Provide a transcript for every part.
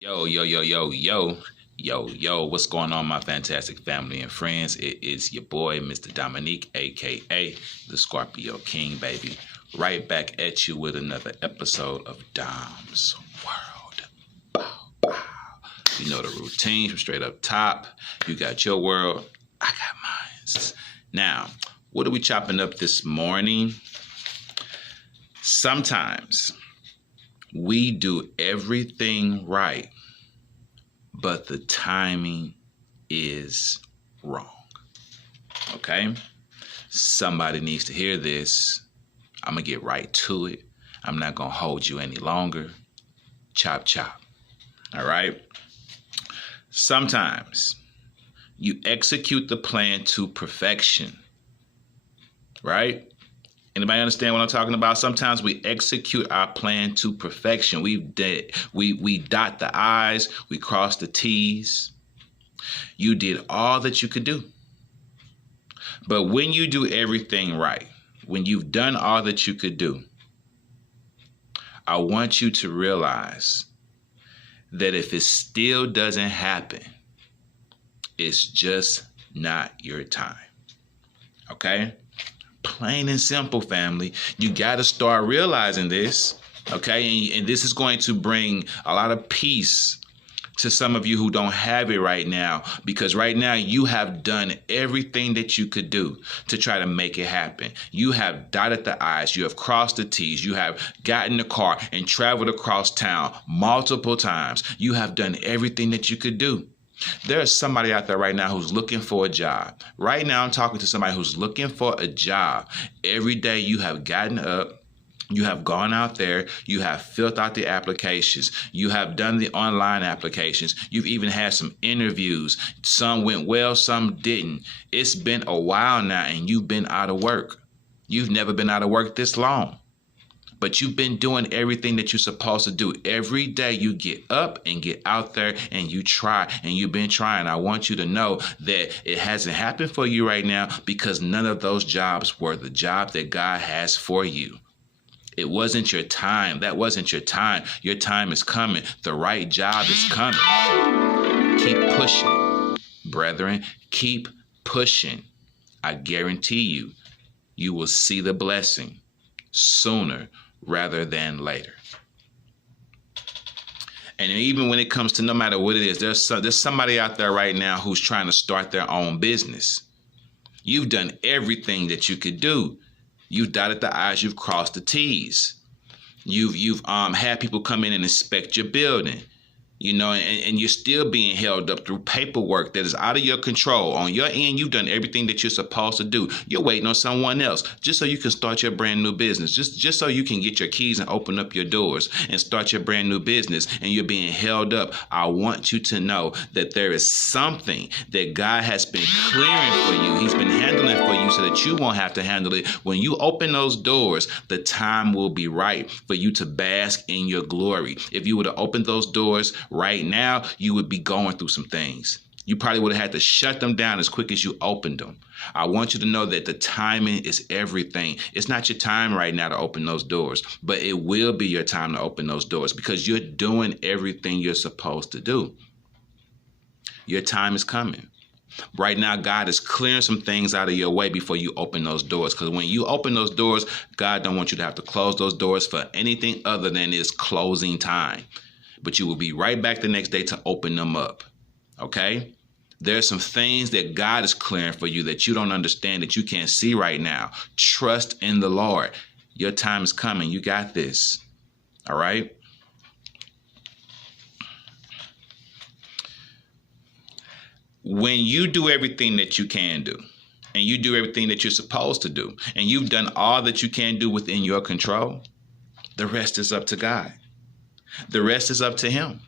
Yo, yo, yo, yo, yo, yo, what's going on, my fantastic family and friends? It is your boy, Mr. Dominique, aka the Scorpio King, baby. Right back at you with another episode of Dom's World. Bow, bow. You know the routine from straight up top. You got your world, I got mine. Now, what are we chopping up this morning? Sometimes we do everything right, but the timing is wrong. Okay? Somebody needs to hear this. I'm going to get right to it. I'm not going to hold you any longer. Chop, chop. All right? Sometimes you execute the plan to perfection. Right? Anybody understand what I'm talking about? Sometimes we execute our plan to perfection. We dot the I's, we cross the T's. You did all that you could do. But when you do everything right, when you've done all that you could do, I want you to realize that if it still doesn't happen, it's just not your time. Okay? Plain and simple, family. You got to start realizing this, okay? And this is going to bring a lot of peace to some of you who don't have it right now, because right now you have done everything that you could do to try to make it happen. You have dotted the I's, you have crossed the T's, you have gotten in the car and traveled across town multiple times. You have done everything that you could do. There's somebody out there right now who's looking for a job. Right now, I'm talking to somebody who's looking for a job. Every day you have gotten up, you have gone out there, you have filled out the applications, you have done the online applications, you've even had some interviews. Some went well, some didn't. It's been a while now and you've been out of work. You've never been out of work this long. But you've been doing everything that you're supposed to do. Every day you get up and get out there and you try, and you've been trying. I want you to know that it hasn't happened for you right now because none of those jobs were the job that God has for you. It wasn't your time. That wasn't your time. Your time is coming. The right job is coming. Keep pushing, brethren. Keep pushing. I guarantee you, you will see the blessing sooner rather than later. And even when it comes to no matter what it is, there's somebody out there right now who's trying to start their own business. You've done everything that you could do. You've dotted the I's, you've crossed the T's. You've had people come in and inspect your building. You know, and you're still being held up through paperwork that is out of your control. On your end, you've done everything that you're supposed to do. You're waiting on someone else just so you can start your brand new business, just so you can get your keys and open up your doors and start your brand new business, and you're being held up. I want you to know that there is something that God has been clearing for you. He's been handling for you so that you won't have to handle it. When you open those doors, the time will be right for you to bask in your glory. If you were to open those doors right now, you would be going through some things. You probably would have had to shut them down as quick as you opened them. I want you to know that the timing is everything. It's not your time right now to open those doors, but it will be your time to open those doors because you're doing everything you're supposed to do. Your time is coming. Right now, God is clearing some things out of your way before you open those doors. Because when you open those doors, God don't want you to have to close those doors for anything other than it's closing time. But you will be right back the next day to open them up. Okay? There's some things that God is clearing for you that you don't understand, that you can't see right now. Trust in the Lord. Your time is coming. You got this. All right? When you do everything that you can do, and you do everything that you're supposed to do, and you've done all that you can do within your control, the rest is up to God. The rest is up to Him.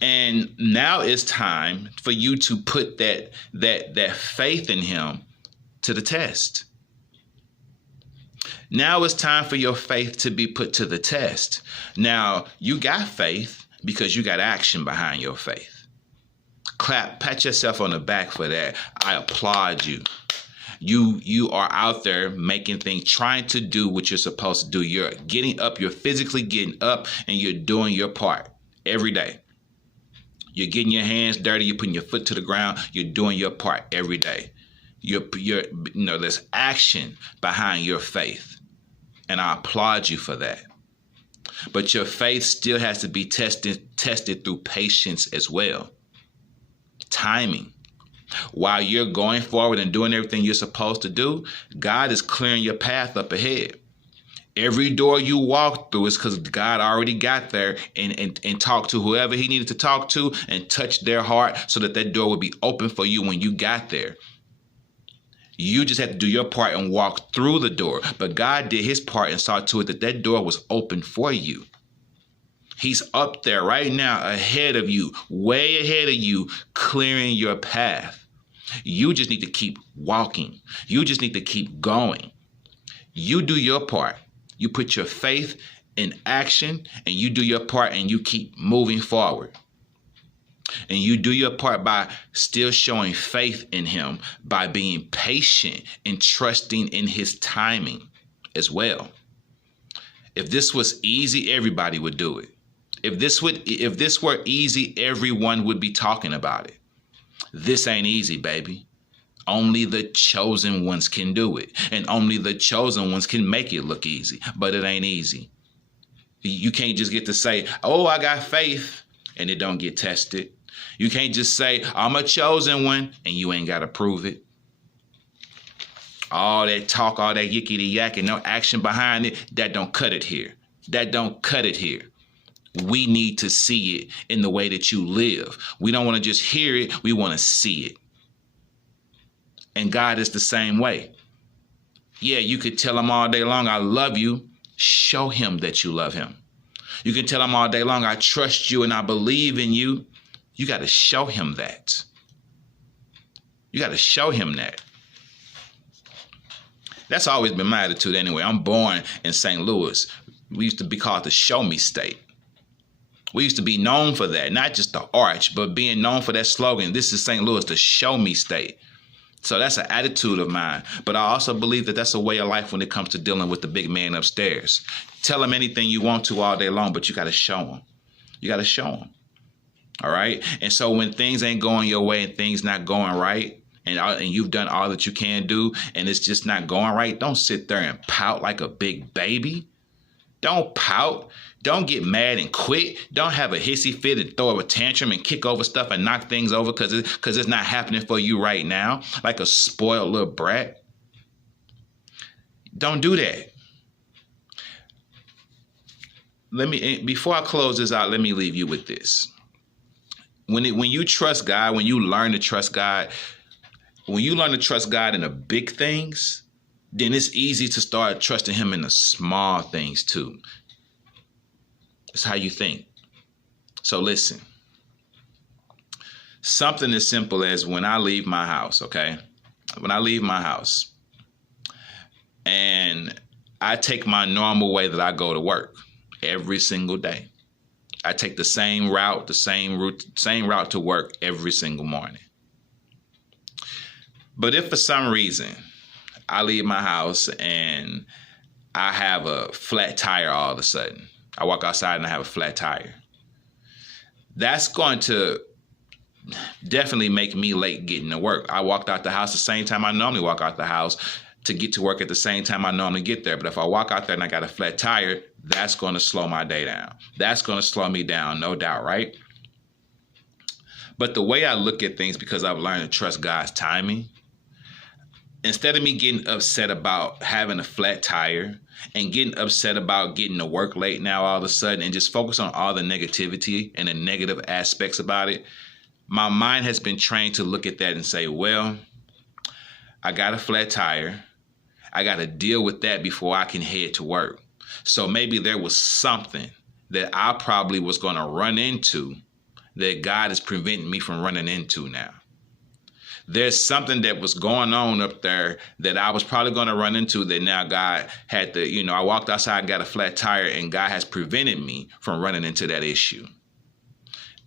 And now it's time for you to put that faith in Him to the test. Now it's time for your faith to be put to the test. Now, you got faith because you got action behind your faith. Pat yourself on the back for that. I applaud you. You are out there making things, trying to do what you're supposed to do. You're getting up, you're physically getting up, and you're doing your part. every day. You're getting your hands dirty. You're putting your foot to the ground. You're doing your part every day. There's action behind your faith. And I applaud you for that. But your faith still has to be tested through patience as well. Timing. While you're going forward and doing everything you're supposed to do, God is clearing your path up ahead. Every door you walk through is because God already got there and talked to whoever he needed to talk to and touched their heart so that door would be open for you when you got there. You just had to do your part and walk through the door. But God did his part and saw to it that door was open for you. He's up there right now ahead of you, way ahead of you, clearing your path. You just need to keep walking. You just need to keep going. You do your part. You put your faith in action and you do your part and you keep moving forward. And you do your part by still showing faith in him, by being patient and trusting in his timing as well. If this was easy, everybody would do it. If this were easy, everyone would be talking about it. This ain't easy, baby. Only the chosen ones can do it. And only the chosen ones can make it look easy. But it ain't easy. You can't just get to say, oh, I got faith, and it don't get tested. You can't just say, I'm a chosen one, and you ain't got to prove it. All that talk, all that yickety yak, and no action behind it, that don't cut it here. That don't cut it here. We need to see it in the way that you live. We don't want to just hear it. We want to see it. And God is the same way. Yeah, you could tell him all day long, I love you. Show him that you love him. You can tell him all day long, I trust you and I believe in you. You got to show him that. You got to show him that. That's always been my attitude anyway. I'm born in St. Louis. We used to be called the Show Me State. We used to be known for that, not just the arch, but being known for that slogan. This is St. Louis, the Show Me State. So that's an attitude of mine. But I also believe that that's a way of life when it comes to dealing with the big man upstairs. Tell him anything you want to all day long, but you got to show him. You got to show him. All right. And so when things ain't going your way and things not going right, and you've done all that you can do, and it's just not going right, don't sit there and pout like a big baby. Don't pout. Don't get mad and quit. Don't have a hissy fit and throw a tantrum and kick over stuff and knock things over because it's not happening for you right now, like a spoiled little brat. Don't do that. Before I close this out, let me leave you with this. When you trust God, when you learn to trust God, when you learn to trust God in the big things, then it's easy to start trusting him in the small things too. It's how you think. So listen, something as simple as when I leave my house, okay? When I leave my house and I take my normal way that I go to work every single day. I take the same route to work every single morning. But if for some reason I leave my house and I have a flat tire all of a sudden, I walk outside and I have a flat tire, that's going to definitely make me late getting to work. I walked out the house the same time I normally walk out the house to get to work at the same time I normally get there. But if I walk out there and I got a flat tire, that's going to slow my day down. That's going to slow me down, no doubt, right? But the way I look at things, because I've learned to trust God's timing, instead of me getting upset about having a flat tire and getting upset about getting to work late now all of a sudden and just focus on all the negativity and the negative aspects about it, my mind has been trained to look at that and say, well, I got a flat tire. I got to deal with that before I can head to work. So maybe there was something that I probably was going to run into that God is preventing me from running into now. There's something that was going on up there that I was probably going to run into that now God had to, I walked outside and got a flat tire and God has prevented me from running into that issue.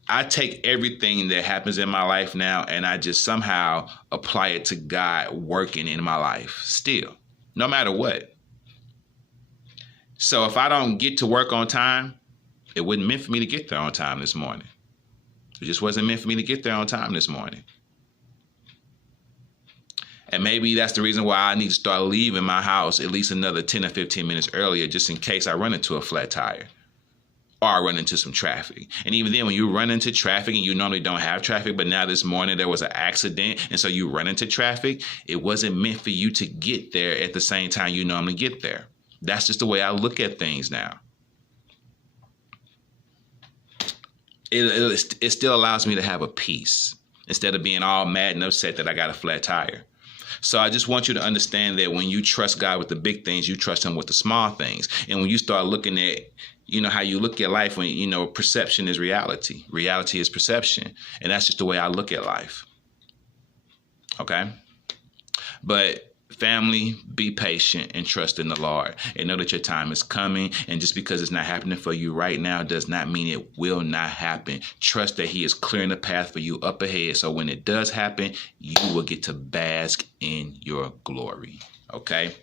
I take everything that happens in my life now and I just somehow apply it to God working in my life still, no matter what. So if I don't get to work on time, It wasn't meant for me to get there on time this morning. It just wasn't meant for me to get there on time this morning. And maybe that's the reason why I need to start leaving my house at least another 10 or 15 minutes earlier, just in case I run into a flat tire or I run into some traffic. And even then, when you run into traffic and you normally don't have traffic, but now this morning there was an accident, and so you run into traffic, it wasn't meant for you to get there at the same time you normally get there. That's just the way I look at things now. It still allows me to have a peace instead of being all mad and upset that I got a flat tire. So I just want you to understand that when you trust God with the big things, you trust him with the small things. And when you start looking at, how you look at life, when, perception is reality. Reality is perception. And that's just the way I look at life. Okay? But family, be patient and trust in the Lord, and know that your time is coming. And just because it's not happening for you right now does not mean it will not happen. Trust that he is clearing the path for you up ahead. So when it does happen, you will get to bask in your glory. Okay?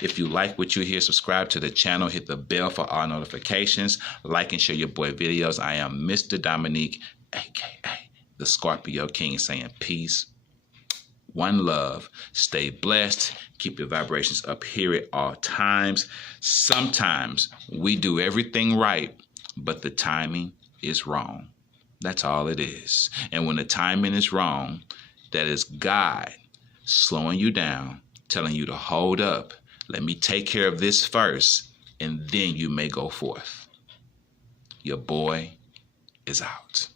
If you like what you hear, subscribe to the channel, hit the bell for all notifications, like and share your boy videos. I am Mr. Dominique, aka the Scorpio King, saying peace. One love. Stay blessed. Keep your vibrations up here at all times. Sometimes we do everything right, but the timing is wrong. That's all it is. And when the timing is wrong, that is God slowing you down, telling you to hold up. Let me take care of this first, and then you may go forth. Your boy is out.